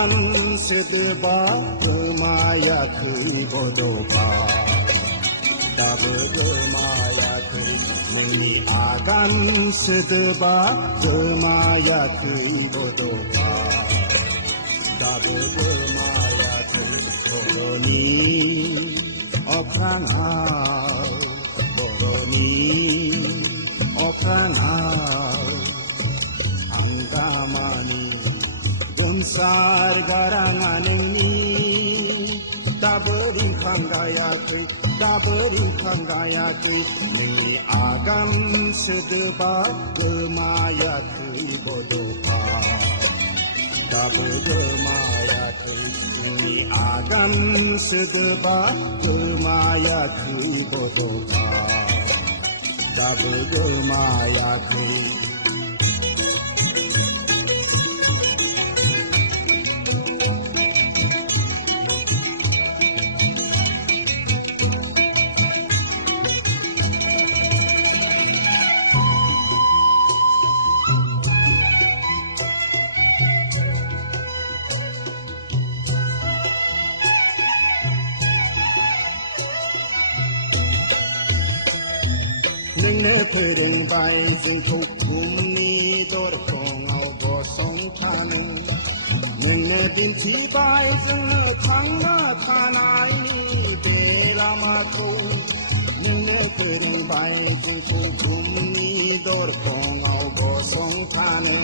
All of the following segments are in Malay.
agan sedebak kemayakui bodohba dabe kemayakui meni agan sedebak kemayakui bodohba dabe kemayakui boroni oprangal boroni oprangal anggamani gonsar garanganeni daberi kanggayake ni agam sedebak kemayake bodohba daberi mayake ni agam sedebak kemayake bodohba daberi mayake Nene pereng bai jing hukum ni dor kongau gosong tanu Nene binti bai jing thangna thanai ni belama ko Nene pereng bai jing hukum ni dor kongau gosong tanu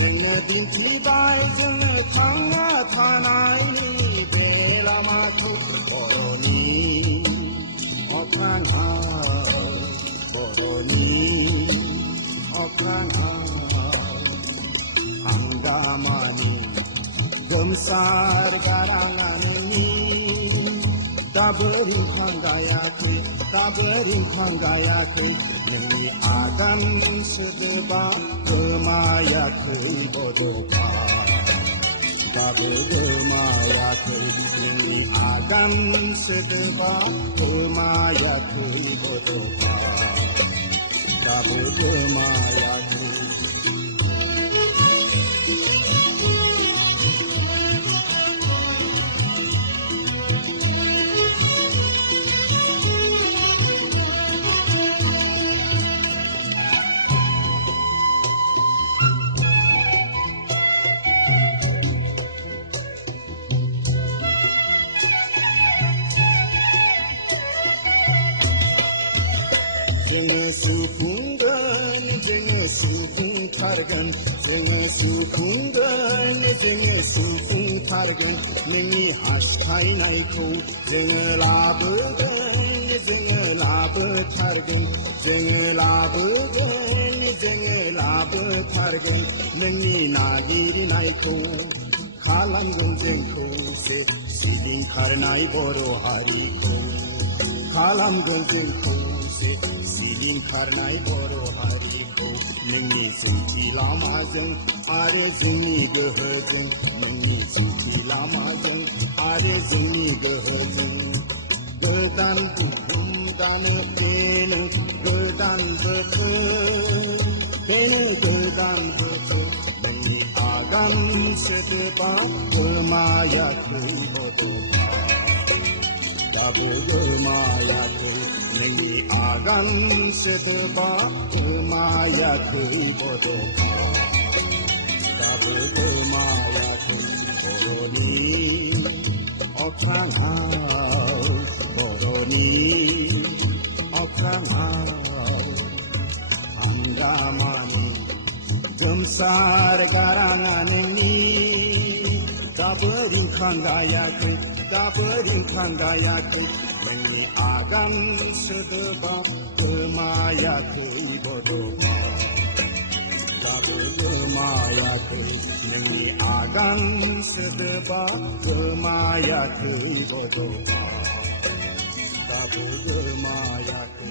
Nene binti bai jing thangna thanai ni belama ko boroni otanga boroni oprangal anggamani gonsar garanganeni daberi kanggayake ni agam sedebak kemayake bodohba daberi mayake ni agam sedebak kemayake bodohba daberi mayake Jenge sufung targan jenge sufung targan meni hasthai nai ko jenge lab targan meni nagiri nai ko khalam gunjeng ko se sigi karnai boro hari ko khalam gunjeng ko Sigin karnai boro hari ko Nengi suci lama jeng are zengi gehejeng Nengi suci lama jeng are zengi gehejeng Gedan bukum dame penu gedan bepe gedan bepe Nengi agam sedebak kemayake bodohba daberi mayake ni agam sedebak kemayake bodohba daberi mayake boroni oprangal anggamani gonsar garanganeni daberi kanggayake meni agam sedebak kemayake bodohba daberi mayake meni agam sedebak kemayake bodohba daberi mayake